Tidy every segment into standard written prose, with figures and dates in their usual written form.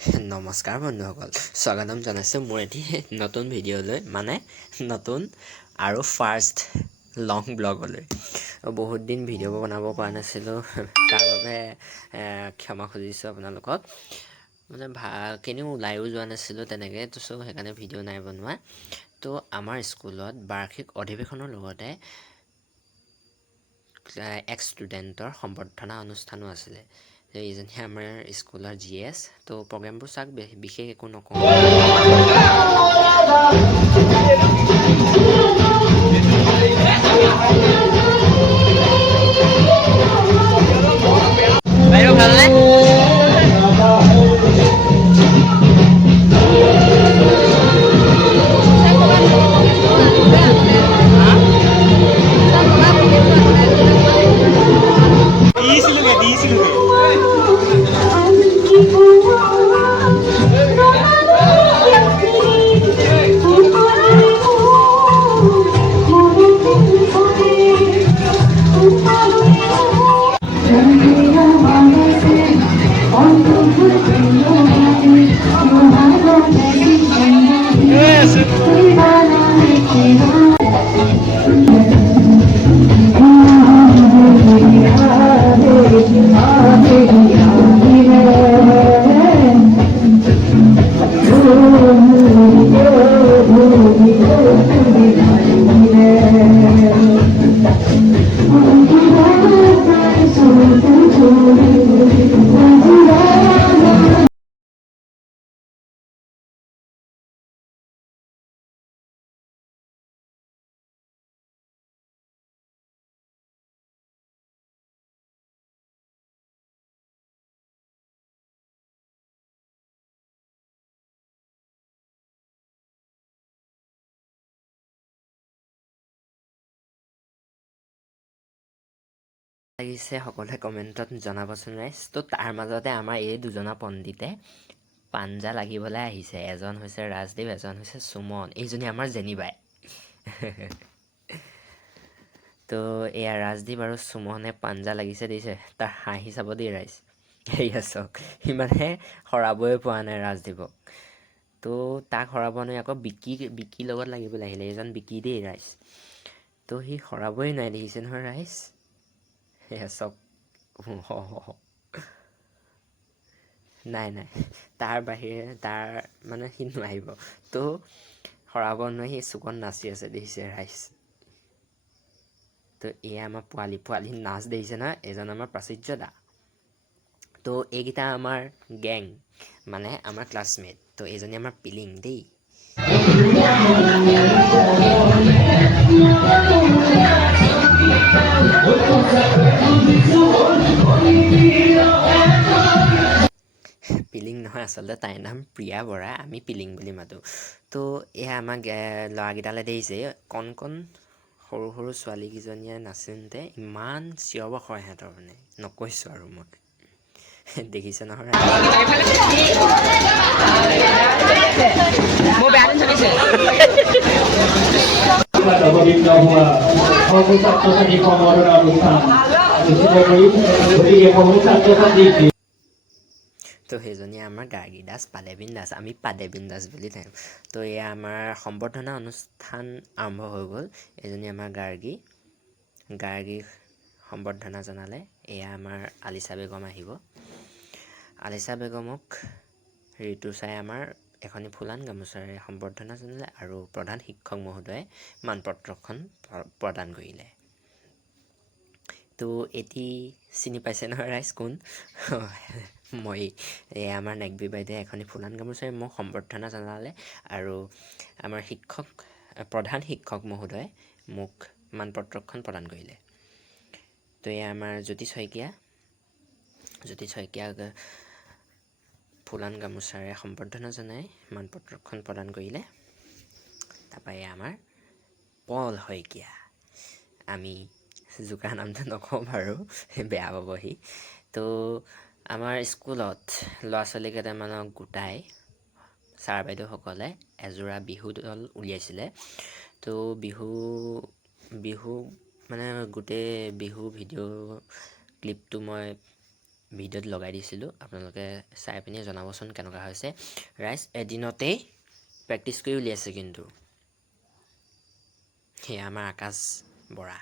নমস্কাৰ বন্ধুসকল, স্বাগতম জনাইছোঁ মোৰ এটি নতুন ভিডিঅ'লৈ, মানে নতুন আৰু ফাৰ্ষ্ট লং ব্লগলৈ। বহুত দিন ভিডিঅ' বনাব পৰা নাছিলোঁ, তাৰ বাবে ক্ষমা খুজিছোঁ আপোনালোকক। মানে কেনিও ওলায়ো যোৱা নাছিলোঁ তেনেকৈ, চ' সেইকাৰণে ভিডিঅ' নাই বনোৱা। তো আমাৰ স্কুলত বাৰ্ষিক অধিৱেশনৰ লগতে এক্স ষ্টুডেণ্টৰ সম্বৰ্ধনা অনুষ্ঠানো আছিলে। এইজনী আমাৰ স্কুলৰ GS। তো প্ৰগ্ৰেমবোৰ চাওক, বিশেষ একো নকওঁ। ভালনে? লাগিছে সকলোৱে কমেণ্টত জনাবচোন ৰাইজ। তো তাৰ মাজতে আমাৰ এই দুজনা পণ্ডিতে পাঞ্জা লাগিবলৈ আহিছে। এজন হৈছে ৰাজদীপ, এজন হৈছে সুমন। এইজনী আমাৰ জেনিবাই। তো এয়া ৰাজদীপ আৰু সুমনে পাঞ্জা লাগিছে, দিছে। তাৰ হাঁহি চাব দেই ৰাইজ। এয়া চাওক, সিমানে হৰাবই পৰা নাই ৰাজদীপক। তো তাক হৰাব নোৱাৰি আকৌ বিকিৰ লগত লাগিবলৈ আহিলে। এইজন বিকি দেই ৰাইজ। তো সি হৰাবই নাই, দেখিছে নহয় ৰাইজ। সেয়া চব নাই তাৰ বাহিৰে তাৰ মানে সি নোৱাৰিব। তো হৰাব নোৱাৰি, সি চুকত নাচি আছে, দেখিছে ৰাইজ। তো এয়া আমাৰ পোৱালি নাচ দেখিছে না। এজন আমাৰ প্ৰাচুৰ্য দা। তো এইকেইটা আমাৰ গেং, মানে আমাৰ ক্লাছমেট। তো এইজনী আমাৰ পিলিং দেই। পিলিং নহয়, আচলতে তাইৰ নাম প্ৰিয়া বৰা, আমি পিলিং বুলি মাতোঁ। তো এয়া আমাক ল'ৰাকেইটালৈ দেখিছে, কণ সৰু সৰু ছোৱালীকেইজনীয়ে নাচোঁতে ইমান চিঞৰ বাখৰ সিহঁতৰ, মানে নকৈছোঁ আৰু মই। দেখিছে নহয় তো সেইজনী আমাৰ গাৰ্গী দাস, পাদেবীন দাস। আমি পাদেবীন দাস বুলি থাকোঁ। তো এয়া আমাৰ সম্বৰ্ধনা অনুষ্ঠান আৰম্ভ হৈ গ'ল। এজনী আমাৰ গাৰ্গী সম্বৰ্ধনা জনালে। এয়া আমাৰ আলিচা বেগম আহিব। আলিচা বেগমক ঋতুচাই আমাৰ এখনি ফুলান গামোচাৰে সম্বৰ্ধনা জনালে আৰু প্ৰধান শিক্ষক মহোদয়ে মানপত্ৰখন প্ৰদান কৰিলে। তো এটি চিনি পাইছে নহয় ৰাইজ কোন? মই। এয়া আমাৰ নেগবী বাইদেৱে এখনি ফুলান গামোচাৰে মোক সম্বৰ্ধনা জনালে আৰু আমাৰ প্ৰধান শিক্ষক মহোদয়ে মোক মানপত্ৰখন প্ৰদান কৰিলে। তো এয়া আমাৰ জ্যোতি শইকীয়াক ফুলান গামোচাৰে সম্বৰ্ধনা জনাই মানপত্ৰখন প্ৰদান কৰিলে। তাৰপৰা এয়া আমাৰ পল শইকীয়া। আমি জোকা নামটো নকওঁ বাৰু, বেয়া পাবহি। তো আমাৰ স্কুলত ল'ৰা ছোৱালী কেইটামানক গোটাই ছাৰ বাইদেউসকলে এযোৰা বিহু দল উলিয়াইছিলে। তো বিহু মানে গোটেই বিহু ভিডিঅ' ক্লিপটো মই ভিডিঅ'ত লগাই দিছিলোঁ আপোনালোকে চাই পিনি জনাবচোন কেনেকুৱা হৈছে ৰাইজ এদিনতেই প্ৰেক্টিছ কৰি উলিয়াইছে কিন্তু সেয়া আমাৰ আকাশ বৰা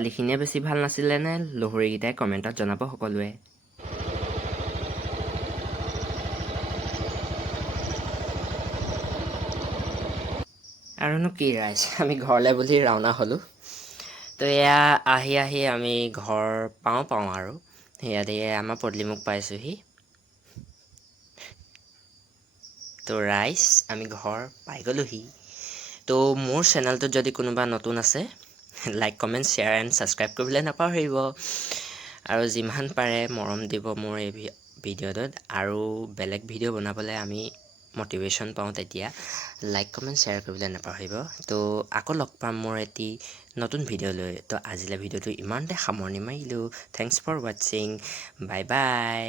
ছোৱালীখিনিয়ে বেছি ভাল নাছিলে নে লহৰীকেইটাই কমেণ্টত জনাব সকলোৱে। আৰুনো কি ৰাইজ, আমি ঘৰলৈ বুলি ৰাওনা হ'লোঁ। তো এয়া আহি আমি ঘৰ পাওঁ আৰু ইয়াতে আমাৰ পদূলিমুখ পাইছোঁহি। তো ৰাইজ আমি ঘৰ পাই গ'লোহি। তো মোৰ চেনেলটোত যদি কোনোবা নতুন আছে, like comment share and subscribe কৰিবলৈ নাপাহৰিব। আৰু যিমান পাৰে মৰম দিব মোৰ এই ভিডিঅ'টোত, আৰু বেলেগ ভিডিঅ' বনাবলৈ আমি মটিভেশ্যন পাওঁ তেতিয়া। লাইক কমেণ্ট শ্বেয়াৰ কৰিবলৈ নাপাহৰিব। তো আকৌ লগ পাম মোৰ এটি নতুন ভিডিঅ' লৈ। তো আজিলৈ ভিডিঅ'টো ইমানতে সামৰণি মাৰিলোঁ। থেংকছ ফৰ ৱাটছিং। বাই বাই।